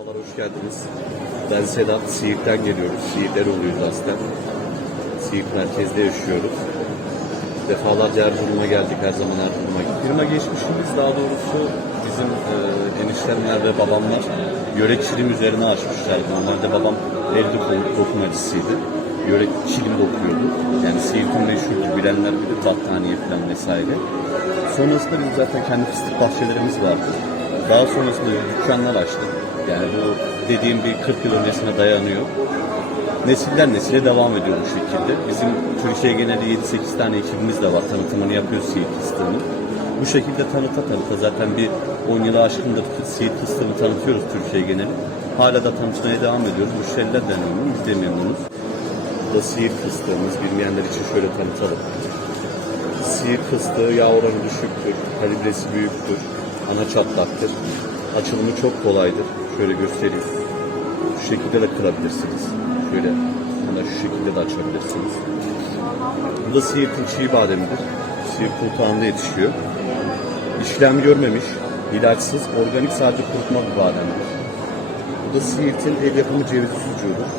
Merhabalar, hoş geldiniz. Ben Sedat, Siirt'ten geliyoruz. Siirtler oluyoruz aslen. Siirt merkezde yaşıyoruz. Defalarca Erzurum'a geldik, her zaman Erzurum'a gittik. Firma geçmişimiz daha doğrusu bizim e, eniştemler ve babamlar yörek çilim üzerine açmışlar. Normalde babam el dokuma, dokumacısıydı. Yörek çilim dokuyordu. Yani Siirt'in meşhurdur, bilenler bilir battaniye falan vesaire. Sonrasında bizim zaten kendi fıstık bahçelerimiz vardı. Daha sonrasında dükkanlar açtık. Yani bu dediğim bir 40 yıl öncesine dayanıyor. Nesilden nesile devam ediyor bu şekilde. Bizim Türkiye geneli 7-8 tane ekibimiz de var. Tanıtımını yapıyoruz Siirt fıstığının. Bu şekilde tanıta tanıta zaten bir 10 yılı aşkındır Siirt fıstığını tanıtıyoruz Türkiye geneli. Hala da tanıtmaya devam ediyoruz. Müşteriler de memnun, biz de memnunuz. Bu da Siirt fıstığımız. Bilmeyenler için şöyle tanıtalım. Siirt fıstığı yağ oranı düşüktür, kalibresi büyüktür, ana çatlaktır. Açılımı çok kolaydır. Şöyle göstereyim. Şu şekilde de kırabilirsiniz. Şöyle bunu şu şekilde de açabilirsiniz. Bu da Siirt'in çiğ bademidir. Siirt kultağında yetişiyor. İşlem görmemiş, ilaçsız, organik sadece kurutma bir bademdir. Bu da Siirt'in el yapımı cevizi sucuğudur.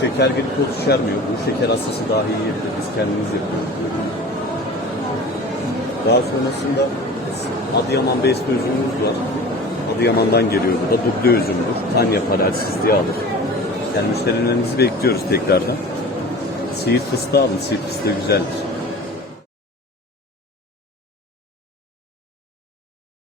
Şeker gibi toz içermiyor. Bu şeker hastası dahi yiyebilir. Biz kendimiz yapıyoruz. Daha sonrasında Adıyaman besme üzümümüz var. Adıyaman'dan geliyor bu da. Duble üzümdür. Tan yapar, elsizliği alır. Yani müşterilerimizi bekliyoruz tekrardan. Siirt fıstığı alın. Siirt fıstığı güzeldir.